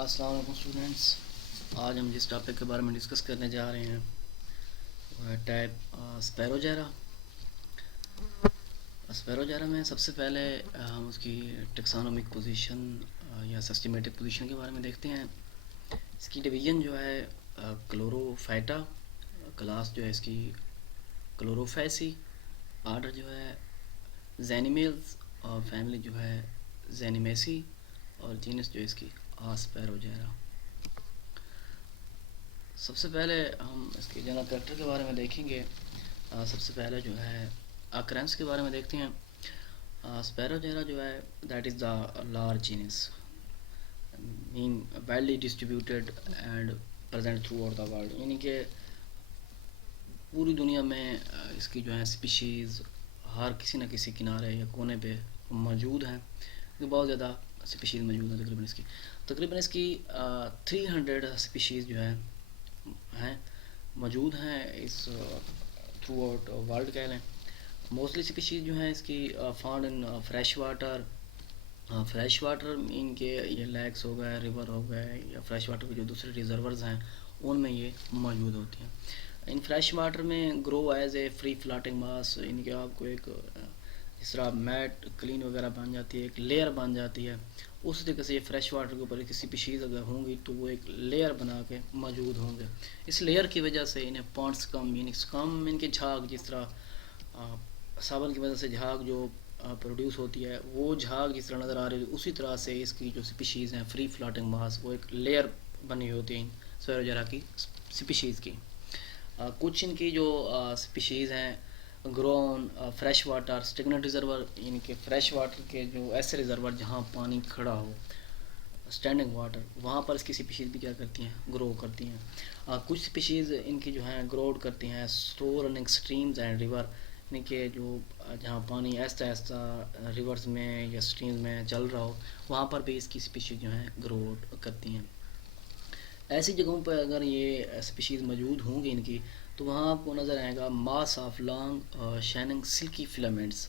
अस्सलाम वालेकुम स्टूडेंट्स। आज हम जिस टॉपिक के बारे में डिस्कस करने जा रहे हैं वो है टाइप स्पैरोजेरा। स्पैरोजेरा में सबसे पहले हम उसकी टेक्सोनोमिक पोजीशन या सिस्टमेटिक पोजीशन के बारे में देखते हैं। इसकी डिवीज़न जो है क्लोरोफाइटा, क्लास जो है इसकी क्लोरोफैसी, आर्डर जो है जैनिमेल्स और फैमिली जो है जैनिमेसी और जीनस जो है इसकी स्पैरोजेरा। सबसे पहले हम इसके जनरल कैरेक्टर के बारे में देखेंगे। सबसे पहले जो है अक्रेंस के बारे में देखते हैं। स्पैरोजेरा जो है that is the large genus mean widely distributed and present through out the world, यानी कि पूरी दुनिया में इसकी जो है स्पीशीज़ हर किसी न किसी किनारे या कोने पे मौजूद हैं। बहुत ज़्यादा स्पीशीज़ मौजूद हैं। तकरीबन इसकी 300 स्पीशीज़ जो है हैं मौजूद हैं इस थ्रू आउट वर्ल्ड कह लें। मोस्टली स्पीशीज़ जो हैं इसकी found in fresh water mean के ये लेक्स हो गए, रिवर हो गए या फ्रेश वाटर के जो दूसरे रिजर्वर्स हैं उनमें ये मौजूद होती हैं। इन फ्रेश वाटर में grow as a free floating mass, इनके आपको एक इस तरह मैट क्लीन वगैरह बन जाती है, एक लेयर बन जाती है। उस तरीके से ये फ्रेश वाटर के ऊपर किसी स्पीशीज़ अगर होंगी तो वो एक लेयर बना के मौजूद होंगे। इस लेयर की वजह से इन्हें पॉन्ड्स कम इनके झाग, जिस तरह सावन की वजह से झाग जो प्रोड्यूस होती है वो झाग जिस तरह नज़र आ रही है, उसी तरह से इसकी जो स्पीशीज़ हैं फ्री फ्लोटिंग मास वो एक लेयर बनी होती है स्पैरोजेरा की स्पीशीज़ की। कुछ इनकी जो स्पीशीज़ हैं grow on fresh water stagnant reservoir, इनके फ्रेश वाटर के जो ऐसे रिजर्वर जहाँ पानी खड़ा हो, स्टैंडिंग वाटर, वहाँ पर इसकी स्पीशीज़ भी क्या करती हैं, ग्रो करती हैं। कुछ स्पीशीज़ इनकी जो हैं ग्रो करती हैं slow running streams and river, इनके जो जहाँ पानी ऐसा ऐसा रिवर्स में या स्ट्रीम्स में चल रहा हो वहाँ पर भी इसकी स्पीशीज़ जो हैं ग्रो करती हैं। ऐसी जगहों पर अगर ये स्पीशीज़ मौजूद होंगी इनकी तो वहाँ आपको नज़र आएगा mass of long shining silky filaments.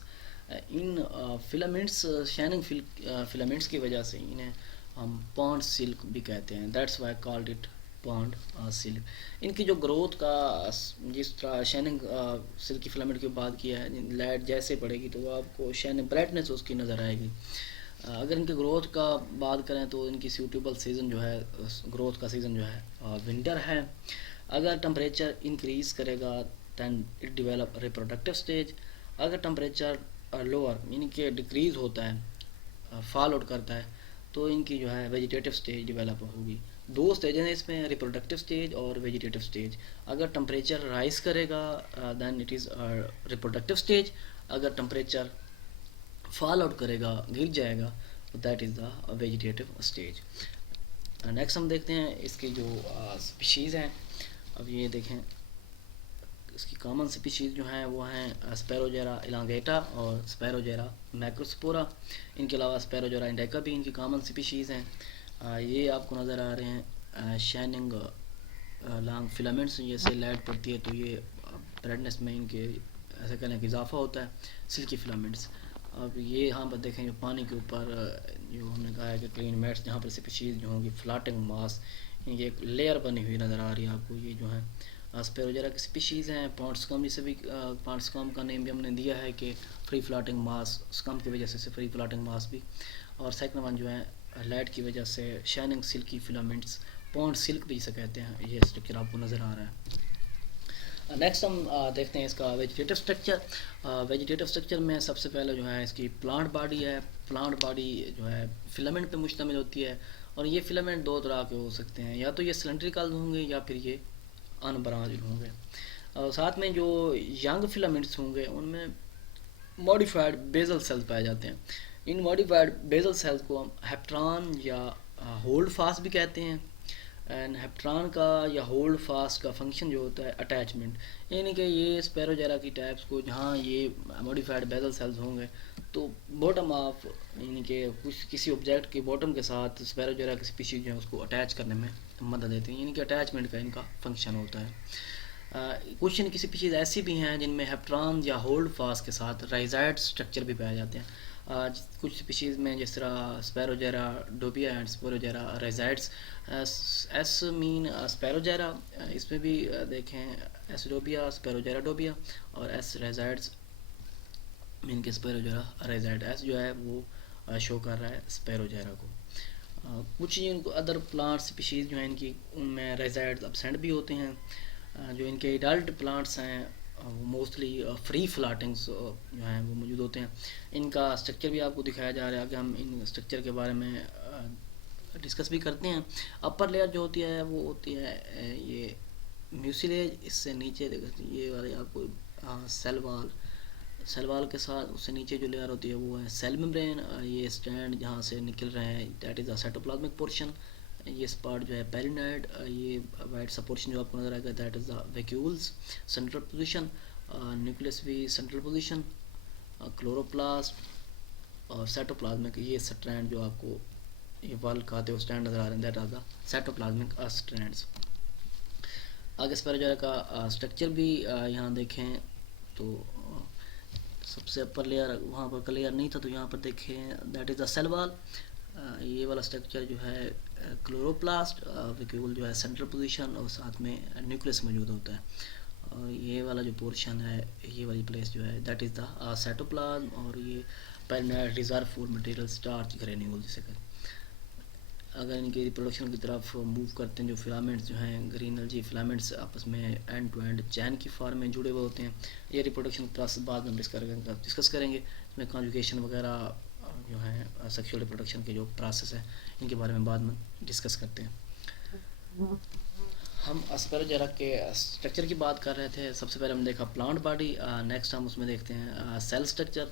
इन फिलामेंट्स शाइनिंग फिलामेंट्स की वजह से इन्हें हम पॉन्ड सिल्क भी कहते हैं। That's why called it pond silk. इनकी जो ग्रोथ का जिस तरह शाइनिंग सिल्की फिलामेंट की बात किया है, लाइट जैसे पड़ेगी तो आपको शाइनिंग ब्राइटनेस उसकी नज़र आएगी। अगर इनके ग्रोथ का बात करें तो इनकी सूटेबल सीज़न जो है, ग्रोथ का सीज़न जो है विंटर है। अगर टेम्परेचर इंक्रीज़ करेगा then it develop reproductive stage. अगर टेम्परेचर लोअर यानी कि डिक्रीज़ होता है, फॉल आउट करता है, तो इनकी जो है वेजिटेटिव स्टेज डिवेलप होगी। दो स्टेज हैं इसमें, रिप्रोडक्टिव स्टेज और वेजिटेटिव स्टेज। अगर टेम्परेचर राइज करेगा then it is reproductive stage. अगर टेम्परेचर फॉल आउट करेगा, गिर जाएगा, तो that is the vegetative stage. Next हम देखते हैं इसकी जो स्पीशीज़ हैं। अब ये देखें इसकी कॉमन स्पीशीज़ जो हैं वो हैं स्पैरोजेरा इलांगेटा और स्पैरोजेरा मैक्रोस्पोरा। इनके अलावा स्पैरोजेरा इंडिका भी इनकी कॉमन स्पीशीज़ हैं। ये आपको नज़र आ रहे हैं शाइनिंग लॉन्ग फिलामेंट्स, जैसे लाइट पड़ती है तो ये ब्राइटनेस में इनके ऐसा कहने का इजाफा होता है, सिल्की फिलामेंट्स। अब ये यहाँ पर देखें जो पानी के ऊपर जो हमने कहा है कि क्लीन मैट्स, जहाँ पर स्पीशीज़ जो होंगी फ्लोटिंग मास, ये एक लेयर बनी हुई नज़र आ रही है आपको। ये जो है स्पैरोजेरा की स्पीशीज़ हैं। पॉन्ड स्कम, जिसे भी पॉन्ड स्कम का नेम भी हमने दिया है कि फ्री फ्लोटिंग मास, स्कम की वजह से फ्री फ्लोटिंग मास भी। और सेकंड वन जो है लाइट की वजह से shining silky filaments, pond silk भी इसे कहते हैं। ये स्ट्रक्चर आपको नज़र आ रहा है। नेक्स्ट हम देखते हैं इसका वेजिटेटिव स्ट्रक्चर। वेजिटेटिव स्ट्रक्चर में सबसे पहले जो है इसकी प्लांट बॉडी है। प्लांट बॉडी जो है फिलामेंट पे मुश्तमिल होती है और ये फिलामेंट दो तरह के हो सकते हैं, या तो ये सिलेंड्रिकल होंगे या फिर ये अनब्रांच्ड होंगे। साथ में जो यंग फिलामेंट्स होंगे उनमें मॉडिफाइड बेजल सेल्स पाए जाते हैं। इन मॉडिफाइड बेजल सेल्स को हम हेप्ट्रॉन या होल्ड फास्ट भी कहते हैं। एंड हेप्ट्रॉन का या होल्ड फास्ट का फंक्शन जो होता है अटैचमेंट, यानी कि ये स्पैरोजेरा की टाइप्स को जहाँ ये मॉडिफाइड बेजल सेल्स होंगे तो बॉटम ऑफ यानी कि कुछ किसी ऑब्जेक्ट के बॉटम के साथ स्पैरोजेरा की स्पीशीज जो है उसको अटैच करने में मदद देती हैं, यानी कि अटैचमेंट का इनका फंक्शन होता है। कुछ इनकी स्पीशीज़ ऐसी भी हैं जिनमें हेप्ट्रॉन या होल्ड फास्ट के साथ राइजाइड स्ट्रक्चर भी पाए जाते हैं। कुछ स्पीशीज़ में जिस तरह स्पैरोजेरा डोबिया एंड स्पैरोजेरा रेजाइड्स, एस मीन स्पैरोजेरा, इसमें भी देखें एस डोबिया स्पैरोजेरा डोबिया, और एस रेजाइड्स मीन के स्पैरोजेरा रेजाइड, एस जो है वो शो कर रहा है स्पैरोजेरा को। कुछ इनको अदर प्लांट स्पीशीज़ जो हैं इनकी, उनमें रेजाइड्स एब्सेंट भी होते हैं। जो इनके एडल्ट प्लांट्स हैं वो मोस्टली फ्री फ्लाटिंग्स जो हैं वो मौजूद होते हैं। इनका स्ट्रक्चर भी आपको दिखाया जा रहा है, आगे हम इन स्ट्रक्चर के बारे में डिस्कस भी करते हैं। अपर लेयर जो होती है वो होती है ये म्यूसिलेज, इससे नीचे ये वाले आपको सेल वाल के साथ उससे नीचे जो लेयर होती है वो है सेल मेम्ब्रेन। ये स्टैंड जहाँ से निकल रहे हैं that is the cytoplasmic portion. ये पार्ट जो है पेरिनाइड, ये वाइट सा पोर्शन जो आपको नजर आएगा that is the vacuoles central position, nucleus भी सेंट्रल पोजीशन, क्लोरोप्लास्ट और साइटोप्लाज्मिक ये स्ट्रैंड जो आपको ये वाल कहते हो स्टैंड नजर आ रहे हैं that are the cytoplasmic strands. आगे स्पैरोजेरा का स्ट्रक्चर भी यहाँ देखें तो सबसे अपर लेयर वहाँ पर क्लियर नहीं था, तो यहाँ पर देखें that is the cell wall. ये वाला स्ट्रक्चर जो है क्लोरोप्लास्ट, वैक्यूल जो है सेंट्रल पोजीशन और साथ में न्यूक्लियस मौजूद होता है। और ये वाला जो पोर्शन है ये वाली प्लेस जो है दैट इज़ द साइटोप्लाज्म, और ये pyrenoid reserve for material starch granule जिसे कहते हैं। अगर इनके रिप्रोडक्शन की तरफ मूव करते हैं, जो फिलामेंट्स जो हैं ग्रीन एल्गी फिलामेंट्स आपस में एंड टू एंड चैन की फॉर्म में जुड़े हुए होते हैं। ये रिप्रोडक्शन प्रोसेस बाद में डिस्कस करेंगे। इसमें कॉन्जुगेशन वगैरह जो है सेक्सुअल रिप्रोडक्शन के जो प्रोसेस है इनके बारे में बाद में डिस्कस करते हैं। हम स्पैरोजेरा के स्ट्रक्चर की बात कर रहे थे। सबसे पहले हमने देखा प्लांट बॉडी, नेक्स्ट हम उसमें देखते हैं सेल स्ट्रक्चर।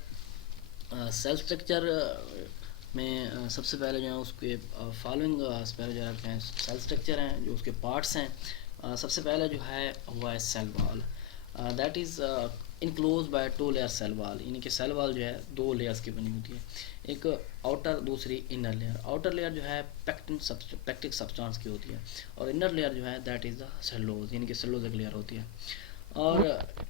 सेल स्ट्रक्चर में सबसे पहले जो है उसके फॉलोइंग स्पैरोजेरा के सेल स्ट्रक्चर हैं जो उसके पार्ट्स हैं। सबसे पहले जो है वो है cell wall, that is enclose by two layer cell wall, यानी कि सेल वॉल जो है दो लेयर्स की बनी होती है, एक आउटर दूसरी इनर लेयर। आउटर लेयर जो है पैक्टिक सब्सटेंस की होती है और इनर लेयर जो है दैट इज़ द सेलुलोज, यानी कि सेलुलोजिक लेयर होती है। और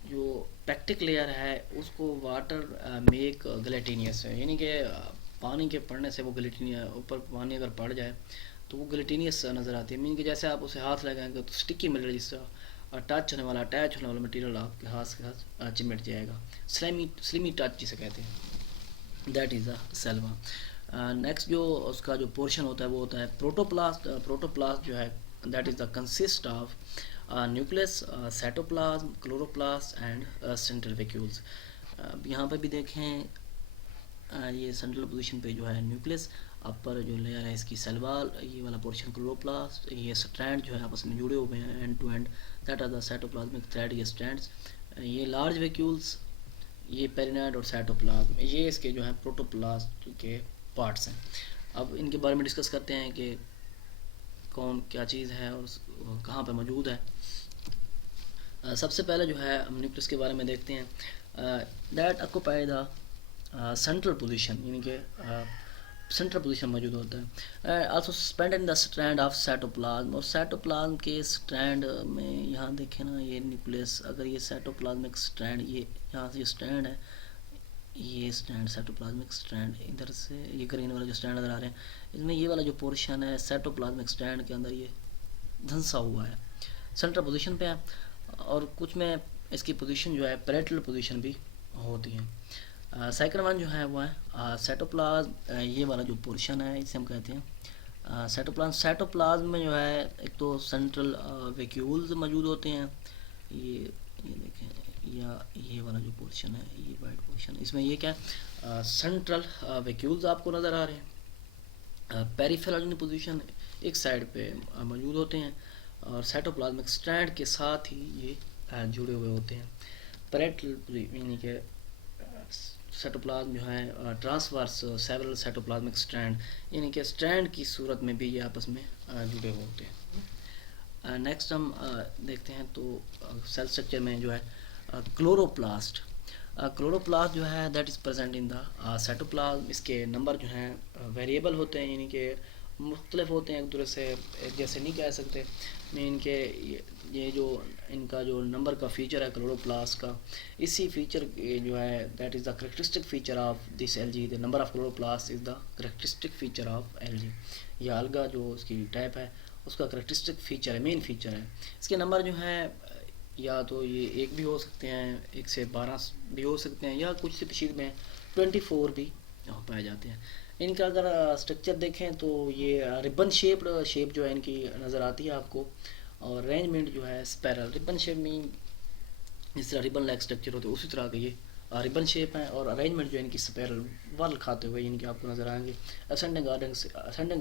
जो पैक्टिक लेयर है उसको वाटर मेक ग्लेटिनियस है, यानी कि पानी के पड़ने से वो ग्लेटिनियस ऊपर पानी अगर पड़ जाए तो वो ग्लेटिनियस नज़र आती है, मीन कि जैसे आप उसे हाथ लगाएंगे तो स्टिकी मटेरियल जिससे टच होने वाला अटैच होने वाला मटेरियल आपके हाथ के साथ चिमट जाएगा, स्लिमी टच जिसे कहते हैं, that is the Selva. Next जो उसका जो पोर्शन होता है वो होता है प्रोटोप्लास्ट। प्रोटोप्लास्ट जो है that is the consist of nucleus, cytoplasm, chloroplast and central vacuoles. यहाँ पर भी देखें ये सेंट्रल पोजीशन पे जो है न्यूक्लियस, अपर जो लेयर है इसकी सेल वॉल, ये वाला पोर्शन क्लोरोप्लास्ट, ये स्ट्रैंड जो है आपस में जुड़े हुए हैं end to end that are the cytoplasmic thread, ये स्ट्रैंड्स, ये लार्ज वैक्यूल्स, ये पेरिनाइड और साइटोप्लाज्म, ये इसके जो है प्रोटोप्लास्ट के पार्ट्स हैं। अब इनके बारे में डिस्कस करते हैं कि कौन क्या चीज़ है और कहाँ पर मौजूद है। सबसे पहले जो है हम न्यूक्लियस के बारे में देखते हैं। That occupy the central position, यानी कि सेंट्रल पोजीशन मौजूद होता है। Also suspend in the strand of cytoplasm, और साइटोप्लाज्म के स्ट्रैंड में यहाँ देखें ना ये न्यूक्लियस, अगर ये साइटोप्लाज्मिक स्ट्रैंड ये यहाँ से स्ट्रैंड है, ये स्ट्रैंड साइटोप्लाज्मिक स्ट्रैंड इधर से ये ग्रीन वाला जो स्ट्रैंड नज़र आ रहे हैं इसमें ये वाला जो पोर्शन है साइटोप्लाज्मिक स्ट्रैंड के अंदर ये धंसा हुआ है, सेंट्रल पोजीशन पे है। और कुछ में इसकी पोजीशन जो है पैरेटल पोजीशन भी होती है। सेकंड वन जो है वो है साइटोप्लाज्म, ये वाला जो पोर्शन है इसे हम कहते हैं साइटोप्लाज्म। साइटोप्लाज्म में जो है एक तो सेंट्रल वैक्यूल्स मौजूद होते हैं, ये देखें, या ये वाला जो पोर्शन है ये वाइट पोर्शन, इसमें ये क्या है सेंट्रल वैक्यूल्स आपको नज़र आ रहे हैं। पेरिफेरल पोजीशन एक साइड पे मौजूद होते हैं और साइटोप्लाज्मिक स्ट्रैंड के साथ ही ये जुड़े हुए होते हैं। पैरेटल यानी कि साइटोप्लाज्म जो है ट्रांसवर्स सेवरल साइटोप्लाज्मिक स्ट्रैंड, यानी कि स्ट्रैंड की सूरत में भी ये आपस में जुड़े हुए होते हैं। नेक्स्ट हम देखते हैं तो सेल स्ट्रक्चर में जो है क्लोरोप्लास्ट। क्लोरोप्लास्ट जो है that is present in the cytoplasm. इसके नंबर जो हैं वेरिएबल होते हैं, यानी कि मुख्तलिफ होते हैं, एक दूसरे से एक जैसे नहीं कह सकते, मीन के ये जो इनका जो नंबर का फीचर है क्लोरोप्लास्ट का, इसी फीचर जो है that is the characteristic feature of this LG, the number of chloroplast is the characteristic feature of LG. यह अलगा जो उसकी टाइप है उसका करेक्टरिस्टिक फीचर है, मेन फीचर है। इसके नंबर जो है या तो ये 1 भी हो सकते हैं, 1 से 12 भी हो सकते हैं, या कुछ स्पीशीज में 24 भी पाए जाते हैं। इनका अगर स्ट्रक्चर देखें तो ये रिबन शेप जो है इनकी नज़र आती है आपको, और अरेंजमेंट जो है स्पायरल। रिबन शेप मीन जिस तरह रिबन लाइक स्ट्रक्चर होते हैं उसी तरह के ये रिबन शेप है, और अरेंजमेंट जो है इनकी स्पायरल वल खाते हुए इनके आपको नज़र आएंगे। असेंडिंग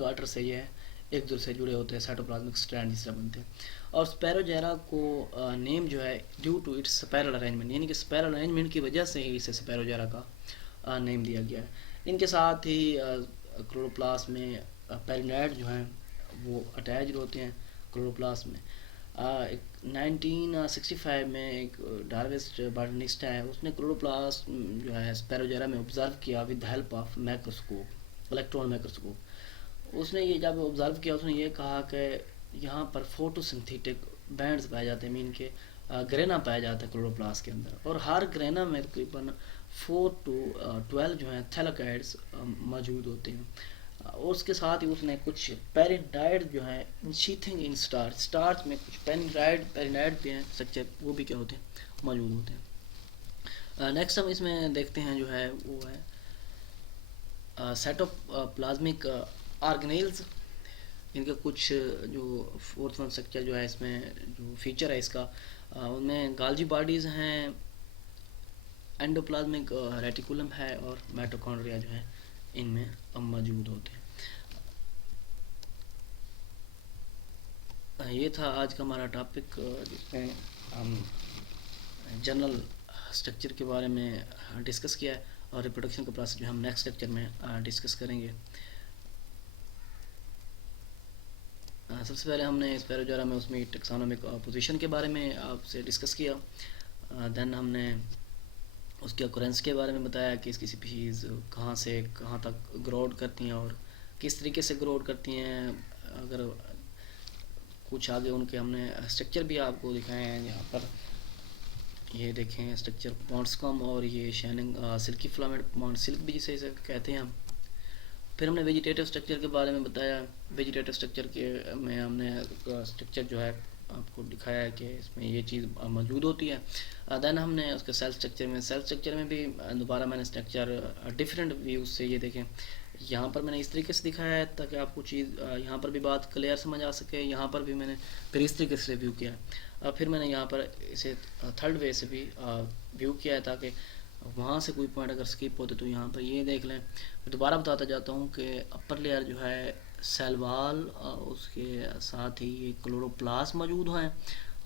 आर्डर से ये है एक दूसरे से जुड़े होते हैं, साइटोप्लाज्मिक स्ट्रैंड जिस तरह बनते हैं। और स्पैरोजेरा को नेम जो है due to its spiral arrangement, यानी कि स्पायरल अरेंजमेंट की वजह से ही इसे स्पैरोजेरा का नेम दिया गया है। इनके साथ ही क्लोरोप्लास्ट में पेरिनाइड जो हैं वो अटैच्ड होते हैं क्लोरोप्लास्ट में। 1965 में एक डार्विस्ट बॉटनिस्ट है, उसने क्लोरोप्लास्ट जो है स्पैरोजेरा में ऑब्जर्व किया with help of microscope, electron microscope. उसने ये जब ऑब्जर्व किया उसने ये कहा कि यहाँ पर फोटोसिंथेटिक बैंड्स पाए जाते हैं, मीन के ग्रेना पाया जाता है क्लोरोप्लास्ट के अंदर, और हर ग्रेना में तकरीबन 4 to 12 जो हैं थैलाकाइड्स मौजूद होते हैं। और उसके साथ ही उसने कुछ पेरिनाइड जो हैं शीथिंग इन स्टार्च में कुछ पेरिनाइड भी हैं स्ट्रक्चर, वो भी क्या होते हैं मौजूद होते हैं। नेक्स्ट हम इसमें देखते हैं जो है वो है साइटोप्लाज्मिक ऑर्गेनेल्स। इनके कुछ जो फोर्थ वन स्ट्रक्चर जो है इसमें जो फीचर है इसका, उनमें गाल्जी बॉडीज़ हैं, एंडोप्लाज्मिक रेटिकुलम है, और माइटोकॉन्ड्रिया जो है इनमें मौजूद होते हैं। ये था आज का हमारा टॉपिक जिसमें हम जनरल स्ट्रक्चर के बारे में डिस्कस किया है, और रिप्रोडक्शन का प्रोसेस जो हम नेक्स्ट लेक्चर में डिस्कस करेंगे। सबसे पहले हमने स्पैरोजेरा में उसमें टेक्सोनोमिक पोजीशन के बारे में आपसे डिस्कस किया। देन हमने उसके ऑकरेंस के बारे में बताया कि इसकी स्पीशीज़ कहाँ से कहाँ तक ग्रोड करती हैं और किस तरीके से ग्रोड करती हैं। अगर कुछ आगे उनके हमने स्ट्रक्चर भी आपको दिखाए हैं, यहाँ पर ये देखें स्ट्रक्चर पॉन्ड्सकॉम, और ये shining silky filament pond silk भी जिसे इसे कहते हैं हम। फिर हमने वेजिटेटिव स्ट्रक्चर के बारे में बताया। वेजिटेटिव स्ट्रक्चर के में हमने स्ट्रक्चर जो है आपको दिखाया है कि इसमें ये चीज़ मौजूद होती है। देन हमने उसके सेल स्ट्रक्चर में भी दोबारा मैंने स्ट्रक्चर डिफरेंट व्यूज़ से ये देखें, यहाँ पर मैंने इस तरीके से दिखाया है ताकि आपको चीज़ यहाँ पर भी बात क्लियर समझ आ सके। यहाँ पर भी मैंने फिर इस तरीके से व्यू किया है, फिर मैंने यहाँ पर इसे थर्ड वे से भी व्यू किया है ताकि वहाँ से कोई पॉइंट अगर स्किप होते तो यहाँ पर ये देख लें। फिर दोबारा बताता जाता हूँ कि अपर लेयर जो है सेल वॉल, उसके साथ ही ये क्लोरोप्लास्ट मौजूद हैं।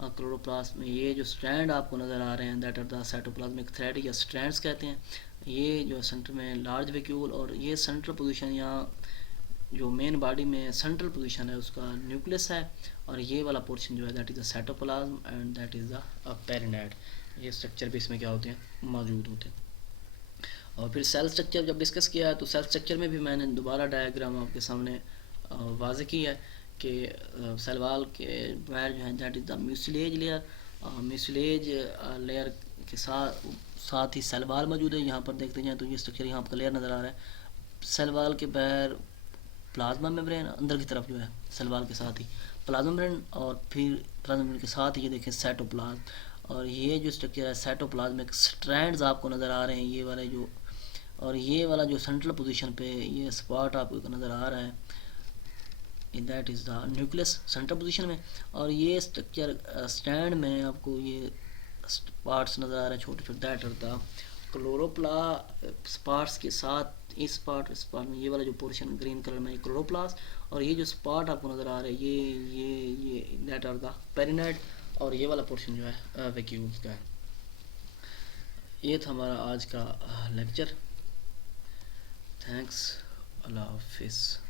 क्लोरोप्लास्ट में ये जो स्ट्रैंड आपको नज़र आ रहे हैं that are the cytoplasmic thread या स्ट्रैंड्स कहते हैं। ये जो सेंटर में लार्ज वैक्यूल, और ये सेंट्रल पोजीशन यहाँ जो मेन बॉडी में सेंट्रल पोजीशन है उसका न्यूक्लियस है, और ये वाला पोर्शन जो है that is the cytoplasm and that is the pyrenoid. ये स्ट्रक्चर भी इसमें क्या होते हैं मौजूद होते हैं। और फिर सेल स्ट्रक्चर जब डिस्कस किया है तो सेल स्ट्रक्चर में भी मैंने दोबारा डायग्राम आपके सामने वाज़ेह की है कि सेल वॉल के बाहर जो है that is the mucilage layer. Mucilage layer के साथ ही सेल वॉल मौजूद है। यहाँ पर देखते जाएँ तो ये स्ट्रक्चर यहाँ पर क्लियर नज़र आ रहा है। सेल वॉल के बाहर प्लाज्मा मेम्ब्रेन, अंदर की तरफ जो है सेल वॉल के साथ ही प्लाज्मा मेम्ब्रेन, और फिर प्लाज्मा मेम्ब्रेन के साथ ही ये देखें साइटोप्लाज्म। और ये जो स्ट्रक्चर है साइटोप्लाज्मिक स्ट्रैंड्स आपको नज़र आ रहे हैं, ये वाले जो, और ये वाला जो सेंट्रल पोजीशन पे ये स्पॉट आपको नज़र आ रहा है that is the nucleus central position में। और ये स्ट्रक्चर स्टैंड में आपको ये पार्ट्स नज़र आ रहे हैं छोटे छोटे that are the chloroplast parts के साथ इस पार्ट में ये वाला जो पोर्शन ग्रीन कलर में क्लोरोप्लास्ट, और ये जो स्पॉट आपको नज़र आ रहा है ये दैट आर द पेरिनाइड, और ये वाला पोर्शन जो है वैक्यूल्स का है। ये था हमारा आज का लेक्चर। थैंक्स, अल्लाह हाफिज़।